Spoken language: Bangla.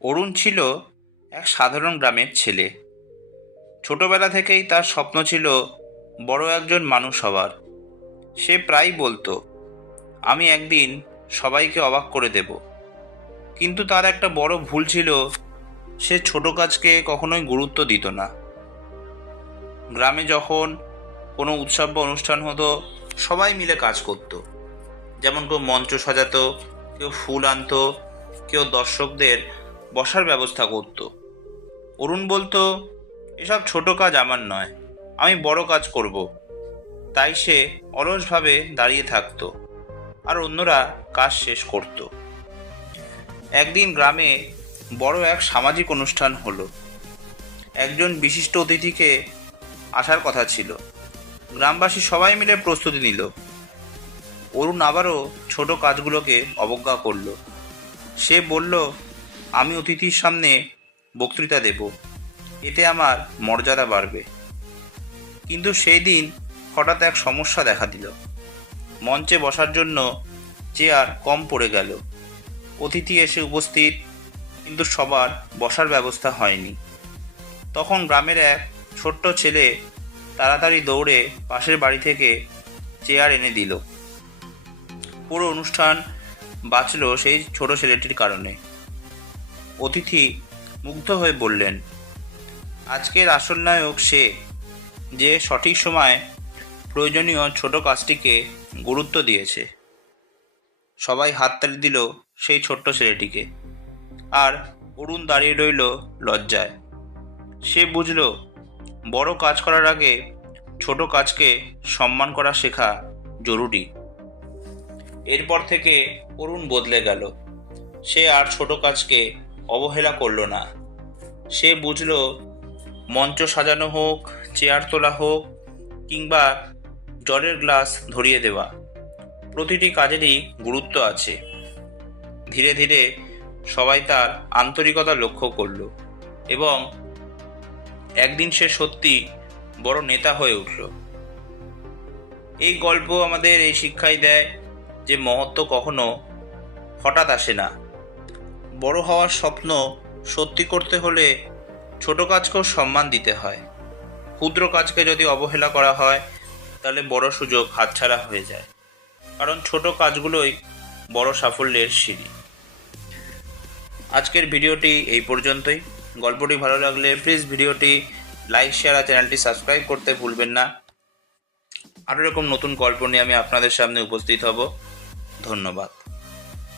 অরুণ ছিল এক সাধারণ গ্রামের ছেলে। ছোটবেলা থেকেই তার স্বপ্ন ছিল বড় একজন মানুষ হওয়ার। সে প্রায়ই বলতো, আমি একদিন সবাইকে অবাক করে দেব। কিন্তু তার একটা বড় ভুল ছিল, সে ছোট কাজকে কখনোই গুরুত্ব দিত না। গ্রামে যখন কোনো উৎসব বা অনুষ্ঠান হতো, সবাই মিলে কাজ করত। যেমন কেউ মঞ্চ সাজাতো, কেউ ফুল আনতো, কেউ দর্শকদের বসার ব্যবস্থা করত। অরুণ বলতো, এসব ছোট কাজ আমার নয়, আমি বড় কাজ করব। তাই সে অলসভাবে দাঁড়িয়ে থাকতো আর অন্যরা কাজ শেষ করত। একদিন গ্রামে বড় এক সামাজিক অনুষ্ঠান হলো। একজন বিশিষ্ট অতিথিকে আসার কথা ছিল। গ্রামবাসী সবাই মিলে প্রস্তুতি নিল। অরুণ আবারও ছোট কাজগুলোকে অবজ্ঞা করলো। সে বলল, আমি অতিথির সামনে বক্তৃতা দেব, এতে আমার মর্যাদা বাড়বে। কিন্তু সেই দিন হঠাৎ এক সমস্যা দেখা দিল। মঞ্চে বসার জন্য চেয়ার কম পড়ে গেল। অতিথি এসে উপস্থিত, কিন্তু সবার বসার ব্যবস্থা হয়নি। তখন গ্রামের এক ছোট্ট ছেলে তাড়াতাড়ি দৌড়ে পাশের বাড়ি থেকে চেয়ার এনে দিল। পুরো অনুষ্ঠান বাঁচল সেই ছোট ছেলেটির কারণে। অতিথি মুগ্ধ হয়ে বললেন, আজকের আসল নায়ক সে, যে সঠিক সময় প্রয়োজনীয় ছোট কাজটিকে গুরুত্ব দিয়েছে। সবাই হাততালি দিল সেই ছোট্ট ছেলেটিকে। আর অরুণ দাঁড়িয়ে রইল লজ্জায়। সে বুঝল, বড় কাজ করার আগে ছোট কাজকে সম্মান করা শেখা জরুরি। এরপর থেকে অরুণ বদলে গেল। সে আর ছোট কাজকে অবহেলা করল না। সে বুঝল, মঞ্চ সাজানো হোক, চেয়ার তোলা হোক, কিংবা জলের গ্লাস ধরিয়ে দেওয়া, প্রতিটি কাজেরই গুরুত্ব আছে। ধীরে ধীরে সবাই তার আন্তরিকতা লক্ষ্য করল এবং একদিন সে সত্যি বড় নেতা হয়ে উঠল। এই গল্প আমাদের এই শিক্ষাই দেয় যে মহত্ব কখনো হঠাৎ আসে না। বড় হওয়ার স্বপ্ন সত্যি করতে হলে ছোট কাজকেও সম্মান দিতে হয়। ক্ষুদ্র কাজকে যদি অবহেলা করা হয়, তাহলে বড় সুযোগ হাতছাড়া হয়ে যায়। কারণ ছোট কাজগুলোই বড় সাফল্যের সিঁড়ি। আজকের ভিডিওটি এই পর্যন্তই। গল্পটি ভালো লাগলে প্লিজ ভিডিওটি লাইক, শেয়ার আর চ্যানেলটি সাবস্ক্রাইব করতে ভুলবেন না। আরও এরকম নতুন গল্প নিয়ে আমি আপনাদের সামনে উপস্থিত হব। ধন্যবাদ।